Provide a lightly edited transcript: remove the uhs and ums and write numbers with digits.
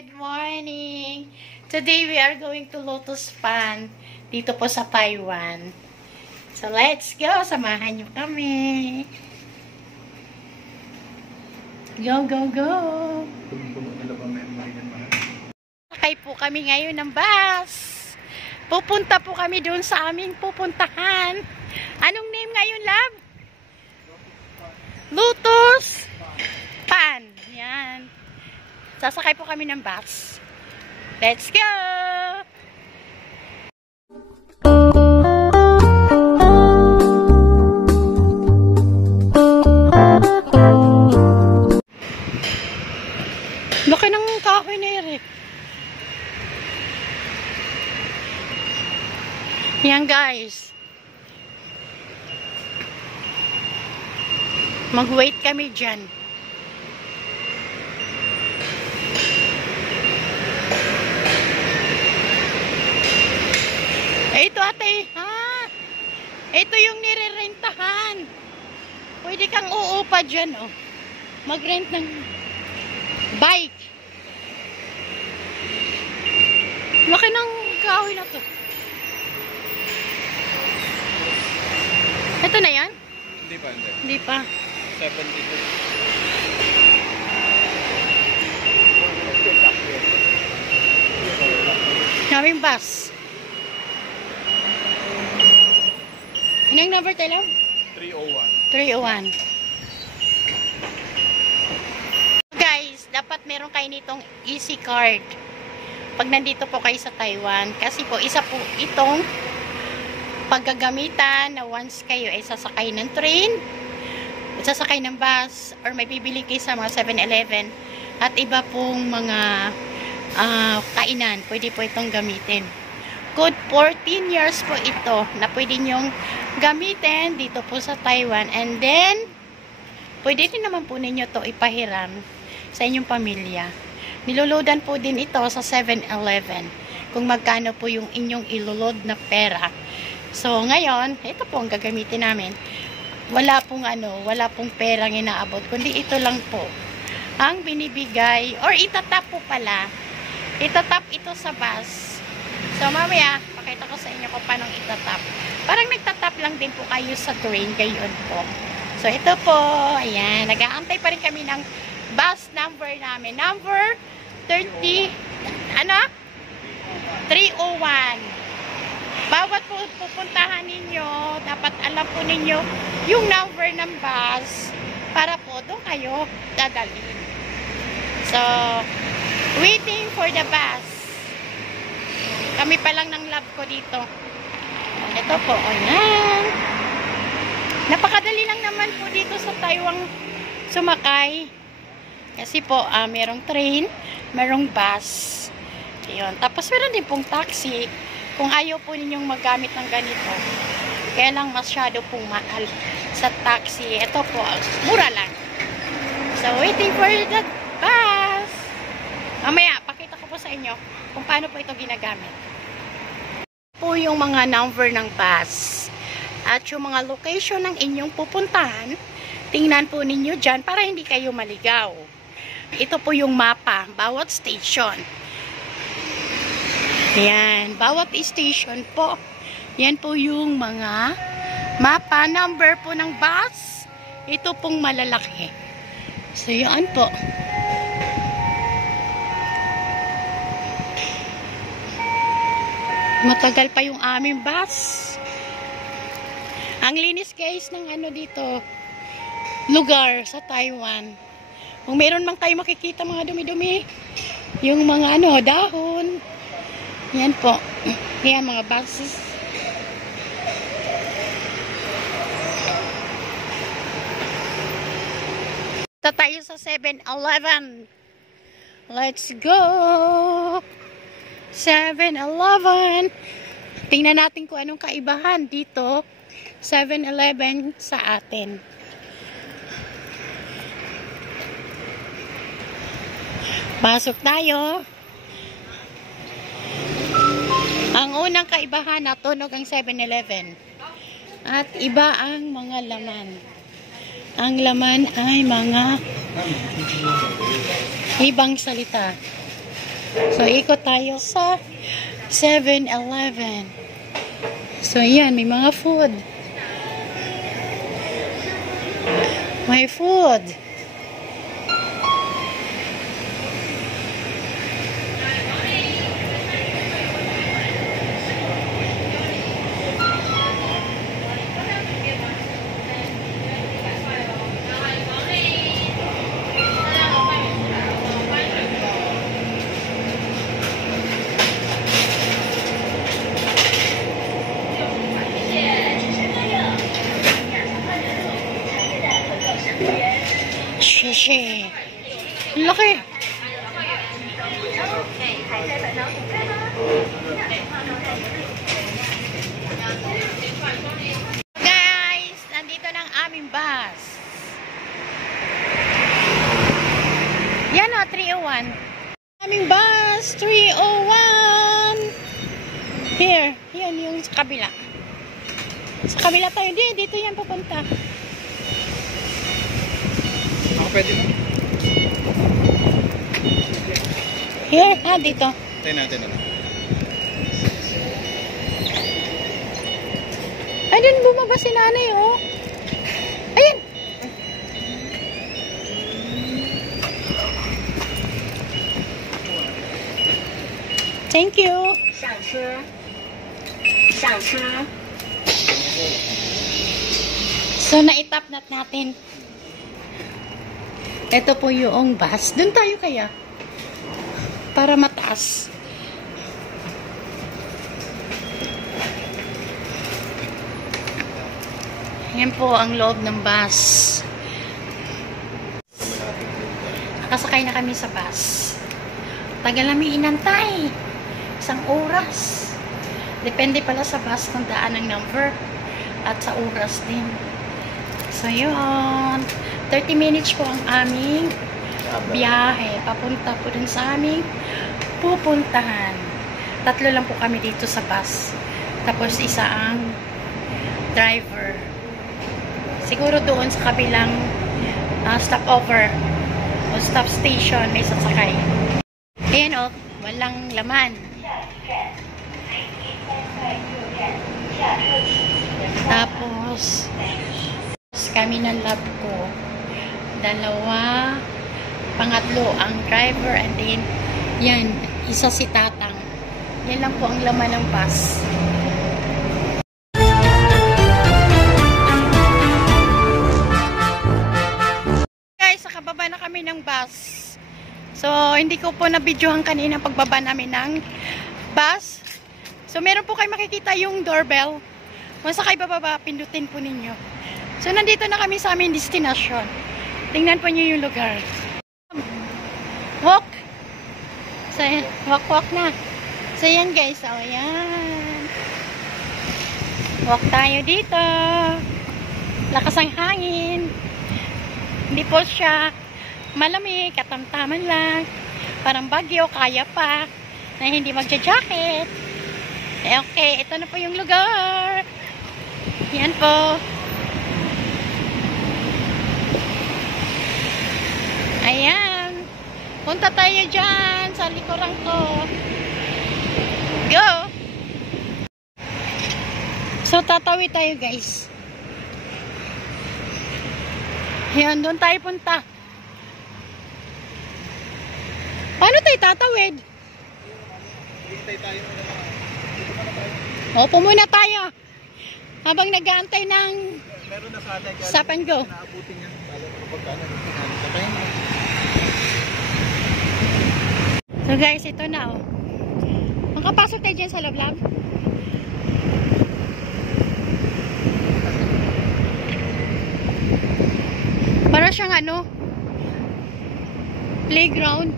Good morning! Today we are going to Lotus Pond dito po sa Taiwan. So let's go! Samahan niyo kami! Go, go, go! Sakay po kami ngayon ng bus. Pupunta po kami doon sa aming pupuntahan. Anong name ngayon, love? Lotus Pond. Yan. Sasakay po kami ng bus. Let's go! Laki ng kahoy na Eric. Yan guys. Mag-wait kami dyan. Ito ate, ha? Ito yung nirerentahan. Pwede kang uupa dyan, oh. Mag-rent ng bike. Laki ng kahoy na to. Ito na yan? Hindi pa, hindi. Hindi pa. 72. Naming bus. Anong number tayo? 301. 301. Guys, dapat meron kayo nitong easy card pag nandito po kayo sa Taiwan. Kasi po, isa po itong paggagamitan na once kayo ay sasakay ng train, sasakay ng bus, or may bibili kayo sa mga 7-Eleven at iba pong mga kainan, pwede po itong gamitin. Good 14 years po ito na pwede nyong gamitin dito po sa Taiwan, and then pwede din naman po ninyo to ipahiram sa inyong pamilya. Niloloadan po din ito sa 7-Eleven kung magkano po yung inyong iloload na pera. So ngayon, ito po ang gagamitin namin. Wala pong perang inaabot, kundi ito lang po ang binibigay, or itatap po pala. Itatap ito sa bus. So mamaya, pakita ko sa inyo kung paano itatap. Parang nagtatap lang din po kayo sa train, gayon po. So ito po, ayan, nag-aantay pa rin kami ng bus number namin. Number 301. Bawat po pupuntahan ninyo, dapat alam po ninyo yung number ng bus para po doon kayo dadalhin. So, waiting for the bus. Kami pa lang ng lab ko dito. Ito po, ayan. Napakadali lang naman po dito sa Taiwan sumakay. Kasi po, merong train, merong bus. Ayun. Tapos meron din pong taxi. Kung ayaw po ninyong maggamit ng ganito, kaya lang masyado pong mahal sa taxi. Ito po, mura lang. So, waiting for the bus. Mamaya, pakita ko po sa inyo kung paano po ito ginagamit. Po yung mga number ng bus at yung mga location ng inyong pupuntahan, tingnan po ninyo dyan para hindi kayo maligaw. Ito po yung mapa, bawat station. Yan, bawat station po. Yan po yung mga mapa, number po ng bus. Ito pong malalaki. So, yan po. Matagal pa yung aming bus. Ang linis guys ng dito, lugar sa Taiwan. Kung meron mang tayo makikita mga dumi-dumi, yung mga dahon. Yan po. Yan mga buses. Punta tayo sa 7-Eleven. Let's go! 7-Eleven. Tingnan natin kung anong kaibahan dito 7-Eleven sa atin. Pasok tayo. Ang unang kaibahan, natunog ang 7-Eleven. At iba ang mga laman. Ang laman ay mga ibang salita. So, ikot tayo sa 7-Eleven. So, yan. May mga food. May food. Shishi. Laki. Guys, nandito na ang aming bus. Yan o, 301. Aming bus, 301. Here, yan yung sa kabila. Sa kabila tayo. Dito yan pupunta. Ako pwede mo. Here, dito. Tayo natin. Ay, dun bumaba si nanay, oh. Ayan. Thank you. 上车，上车。 So, na-tap natin. Ito po yung bus. Doon tayo kaya. Para mataas. Ayan po ang loob ng bus. Nakasakay na kami sa bus. Tagal namin inantay. 1 oras. Depende pala sa bus kung daan ang number. At sa oras din. So, yun. 30 minutes po ang aming biyahe. Papunta po dun sa aming pupuntahan. 3 lang po kami dito sa bus. Tapos isa ang driver. Siguro doon sa kabilang stopover o stop station may sasakay. Ayan o, walang laman. Tapos kami ng lab ko. 2, pangatlo ang driver, and then yan, isa si tatang. Yan lang po ang laman ng bus. Guys, nakababa na kami ng bus. So, hindi ko po na-videohan kanina pagbaba namin ng bus. So, meron po kayo makikita yung doorbell. Once kayo bababa, pindutin po ninyo. So, nandito na kami sa aming destination. Tingnan po nyo yung lugar. Walk! So, walk na. So, yan guys. O, yan. Walk tayo dito. Lakas ang hangin. Hindi po siya malamig. Katamtaman lang. Parang bagyo. Kaya pa. Na hindi magja-jacket. Okay. Ito na po yung lugar. Yan po. Ayan. Punta tayo dyan sa likuran ko. Go! So, tatawid tayo guys. Ayan, doon tayo punta. Paano tayo tatawid? Opo muna tayo. Habang nag-aantay ng stop and go. So guys, ito na oh. Makapasok tayo dyan sa loob-lab. Para siyang ano, playground.